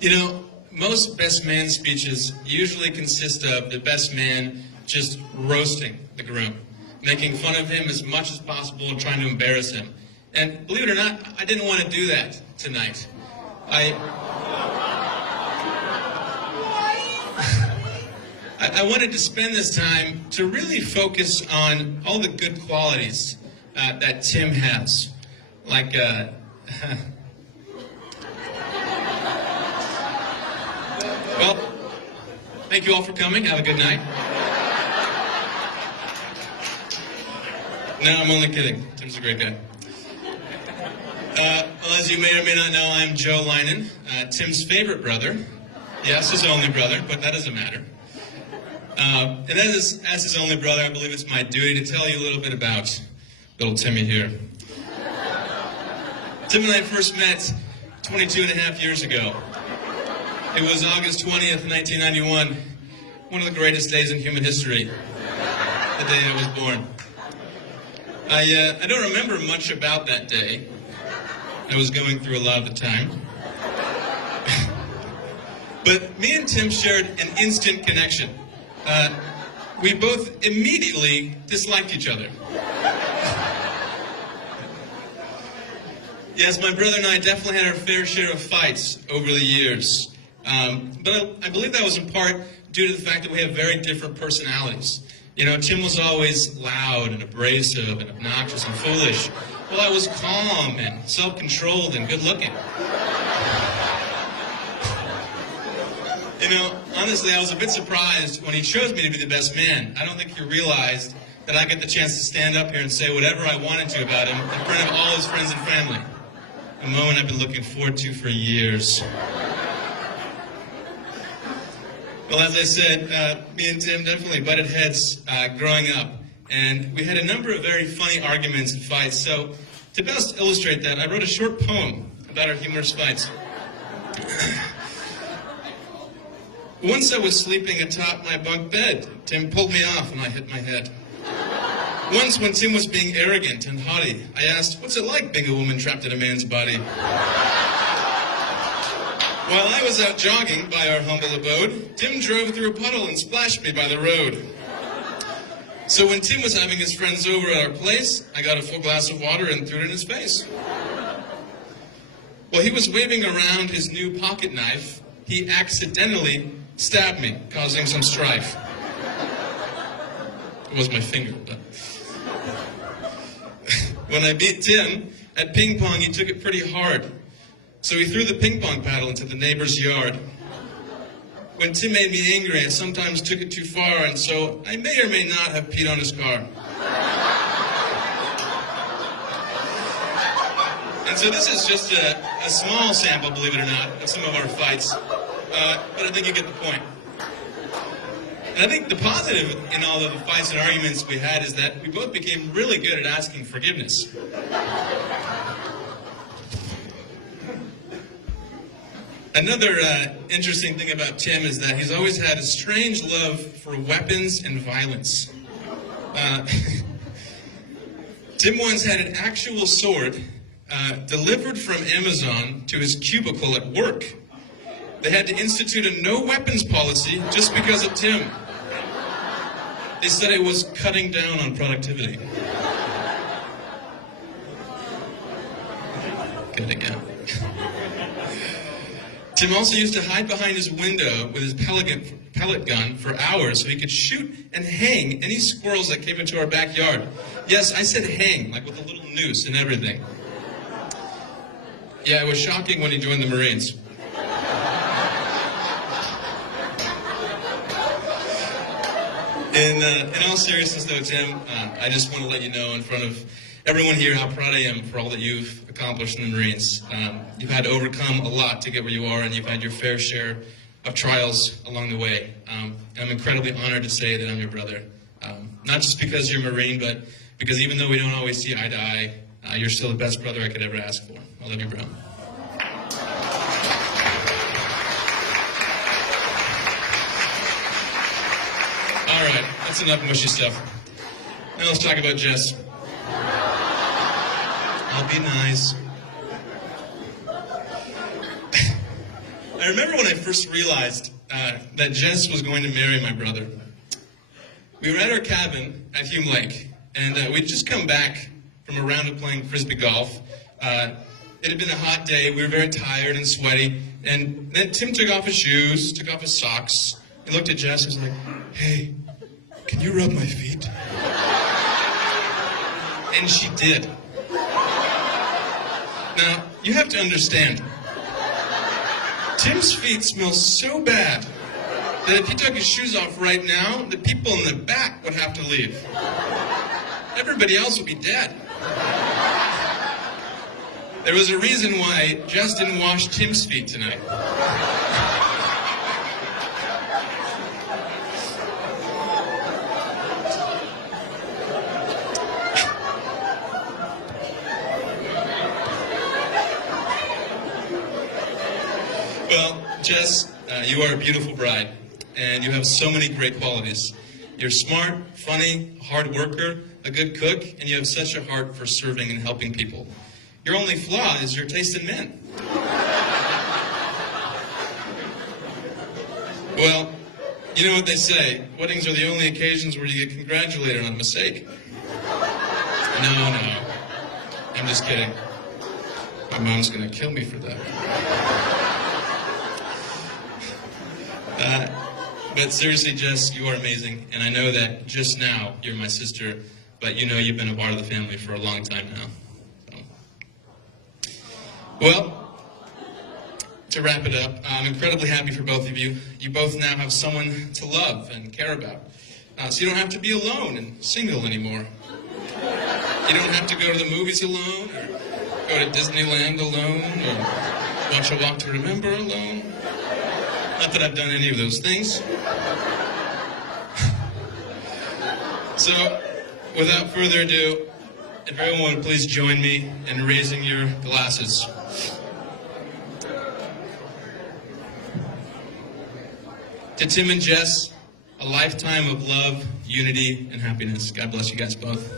You know, most best man speeches usually consist of the best man just roasting the groom, making fun of him as much as possible and trying to embarrass him. And believe it or not, I didn't want to do that tonight. I wanted to spend this time to really focus on all the good qualities that Tim has. Like, well, thank you all for coming. Have a good night. No, I'm only kidding. Tim's a great guy. Well, as you may or may not know, I'm Joe Linen, Tim's favorite brother. Yes, his only brother, but that doesn't matter. And as his only brother, I believe it's my duty to tell you a little bit about little Timmy here. Tim and I first met 22 and a half years ago. It was August 20th, 1991, one of the greatest days in human history, the day I was born. I don't remember much about that day. I was going through a lot of the time. But me and Tim shared an instant connection. We both immediately disliked each other. Yes, my brother and I definitely had our fair share of fights over the years. But I believe that was in part due to the fact that we have very different personalities. You know, Tim was always loud and abrasive and obnoxious and foolish, while I was calm and self-controlled and good-looking. You know, honestly, I was a bit surprised when he chose me to be the best man. I don't think he realized that I get the chance to stand up here and say whatever I wanted to about him in front of all his friends and family. A moment I've been looking forward to for years. Well, as I said, me and Tim definitely butted heads growing up. And we had a number of very funny arguments and fights. So to best illustrate that, I wrote a short poem about our humorous fights. Once I was sleeping atop my bunk bed. Tim pulled me off and I hit my head. Once when Tim was being arrogant and haughty, I asked, "What's it like being a woman trapped in a man's body?" While I was out jogging by our humble abode, Tim drove through a puddle and splashed me by the road. So when Tim was having his friends over at our place, I got a full glass of water and threw it in his face. While he was waving around his new pocket knife, he accidentally stabbed me, causing some strife. It was my finger, but... When I beat Tim at ping pong, he took it pretty hard. So he threw the ping pong paddle into the neighbor's yard. When Tim made me angry, I sometimes took it too far, and so I may or may not have peed on his car. And so this is just a small sample, believe it or not, of some of our fights. But I think you get the point. And I think the positive in all of the fights and arguments we had is that we both became really good at asking forgiveness. Another interesting thing about Tim is that he's always had a strange love for weapons and violence. Tim once had an actual sword delivered from Amazon to his cubicle at work. They had to institute a no weapons policy just because of Tim. They said it was cutting down on productivity. Good again. Tim also used to hide behind his window with his pellet gun for hours so he could shoot and hang any squirrels that came into our backyard. Yes, I said hang, like with a little noose and everything. Yeah, it was shocking when he joined the Marines. In all seriousness, though, Tim, I just want to let you know in front of everyone here how proud I am for all that you've accomplished in the Marines. You've had to overcome a lot to get where you are, and you've had your fair share of trials along the way. And I'm incredibly honored to say that I'm your brother. Not just because you're a Marine, but because even though we don't always see eye to eye, you're still the best brother I could ever ask for. I love you, bro. All right, that's enough mushy stuff. Now let's talk about Jess. I'll be nice. I remember when I first realized that Jess was going to marry my brother. We were at our cabin at Hume Lake, and we'd just come back from a round of playing frisbee golf. It had been a hot day. We were very tired and sweaty. And then Tim took off his shoes, took off his socks. He looked at Jess and was like, "Hey, can you rub my feet?" And she did. Now, you have to understand, Tim's feet smell so bad that if he took his shoes off right now, the people in the back would have to leave. Everybody else would be dead. There was a reason why Jess didn't wash Tim's feet tonight. Well, Jess, you are a beautiful bride, and you have so many great qualities. You're smart, funny, a hard worker, a good cook, and you have such a heart for serving and helping people. Your only flaw is your taste in men. Well, you know what they say, weddings are the only occasions where you get congratulated on a mistake. No, I'm just kidding. My mom's gonna kill me for that. But seriously, Jess, you are amazing, and I know that just now you're my sister, but you know you've been a part of the family for a long time now. So. Well, to wrap it up, I'm incredibly happy for both of you. You both now have someone to love and care about, so you don't have to be alone and single anymore. You don't have to go to the movies alone, or go to Disneyland alone, or watch A Walk to Remember alone. Not that I've done any of those things. So, without further ado, if everyone would please join me in raising your glasses. To Tim and Jess, a lifetime of love, unity, and happiness. God bless you guys both.